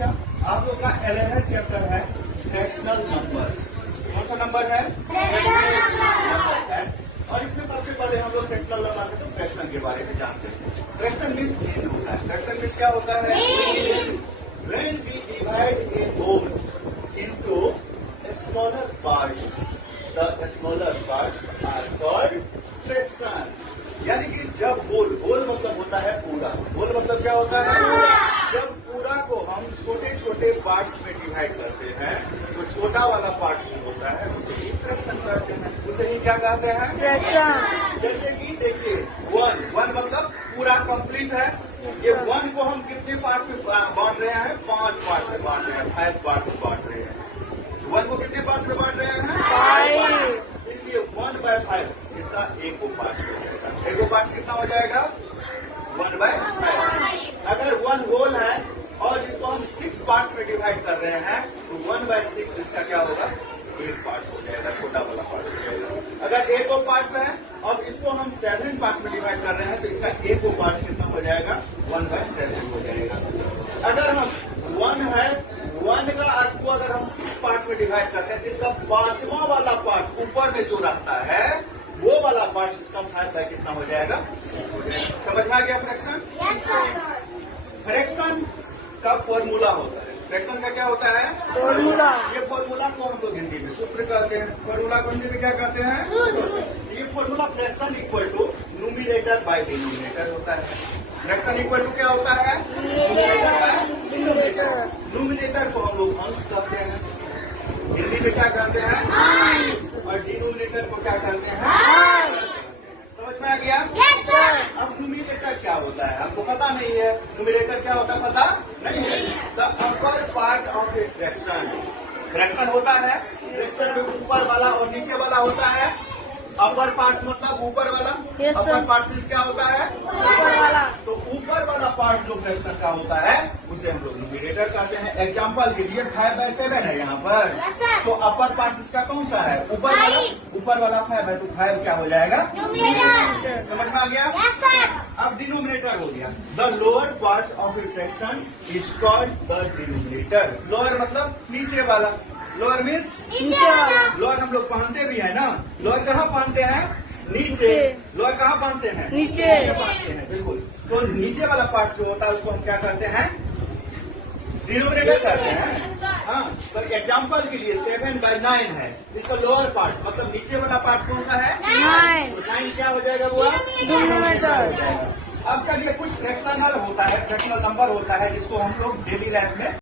बच्चा, आप लोग का 11th चैप्टर है फ्रैक्शनल नंबर्स। कौन सा नंबर है? और इसमें सबसे पहले हम लोग फ्रैक्शनल नंबर तो फ्रैक्शन के बारे में जानते हैं। फ्रैक्शन मीन्स भिन्न होता है। फ्रैक्शन मीन्स क्या होता है? When we divide a whole into smaller parts, the smaller parts are called fraction. यानी कि जब होल मतलब होता है पूरा। होल मतलब क्या होता है? जब पूरा को हम छोटे छोटे पार्ट्स में डिवाइड करते हैं तो छोटा वाला पार्ट जो होता है उसे ही फ्रैक्शन कहते हैं। उसे ही क्या कहते हैं? फ्रैक्शन। जैसे कि देखिए वन मतलब पूरा कंप्लीट है। ये वन को हम कितने पार्ट में बांट रहे हैं? 5 पार्ट में बांट रहे हैं, 5 पार्ट में बांट रहे हैं। वन को कितने पार्ट में बांट रहे हैं? 5। इसलिए 1/5 इसका एक पार्ट हो जाएगा। एक पार्ट कितना हो जाएगा? 1/5। अगर 1 होल है और इसको हम 6 पार्ट्स में डिवाइड कर रहे हैं तो 1/6 इसका क्या होगा? एक पार्ट हो जाएगा, छोटा वाला पार्ट हो जाएगा। अगर एक पार्ट्स है और इसको हम 7 पार्ट्स में डिवाइड कर रहे हैं तो इसका एक पार्ट कितना हो जाएगा? 1/7 हो जाएगा। अगर हम 1 है, 1 का आपको अगर हम 6 पार्ट में डिवाइड करते हैं तो इसका 5वां वाला पार्ट ऊपर में जो रहता है वो वाला पार्ट इसका 5 कितना हो जाएगा? 6 हो जाएगा। समझ में आ गया फ्रैक्शन? फ्रैक्शन का फॉर्मूला होता है। फ्रैक्शन का क्या होता है? फॉर्मूला। ये फॉर्मूला को हम लोग हिंदी में सूत्र कहते हैं। फॉर्मूला को हिंदी में क्या कहते हैं? ये formula fraction equal to numerator by denominator होता है। फ्रैक्शन इक्वल टू क्या होता है? Numerator by denominator. न्यूमिनेटर को हम लोग अंश कहते हैं, हिंदी में क्या कहते हैं? अंश। और डिनोमिनेटर को क्या कहते हैं? समझ में आ गया? Yes, sir. अब न्यूमिनेटर क्या होता है आपको पता नहीं है। न्यूमिनेटर क्या होता है पता नहीं है? The upper part of a fraction. Fraction होता है, फ्रैक्शन में ऊपर वाला और नीचे वाला होता है। अपर पार्ट मतलब ऊपर वाला। Yes, sir. Upper part means क्या होता है? ऊपर वाला। तो ऊपर वाला पार्ट जो फ्रैक्शन का होता है उसे हम लोग न्यूमिनेटर कहते हैं। एग्जाम्पल के लिए 5/7 है यहाँ पर। Yes, sir. तो अपर पार्ट इसका कौन सा है? ऊपर वाला। ऊपर वाला 5 है तो 5 क्या हो जाएगा? न्यूमिनेटर। समझ में आ गया? Yes, sir. अब डिनोमिनेटर हो गया। The lower part of a fraction is called the denominator. Lower मतलब नीचे वाला। लोअर मीन्स नीचे वाला। लोअर हम लोग पहनते भी है ना। लोअर कहाँ पहनते हैं? नीचे। लोअर कहाँ पहनते हैं? नीचे पहनते हैं, बिल्कुल। तो नीचे वाला पार्ट जो होता है उसको हम क्या करते हैं? डिनोमिनेटर करते हैं। हाँ, तो एग्जाम्पल के लिए 7/9 है, इसका लोअर पार्ट मतलब नीचे वाला पार्ट कौन सा है? 9। तो 9 क्या हो जाएगा? वो डिनोमिनेटर। अब चलिए कुछ फ्रैक्शनल होता है, फ्रैक्शनल नंबर होता है जिसको हम लोग डेली लाइफ में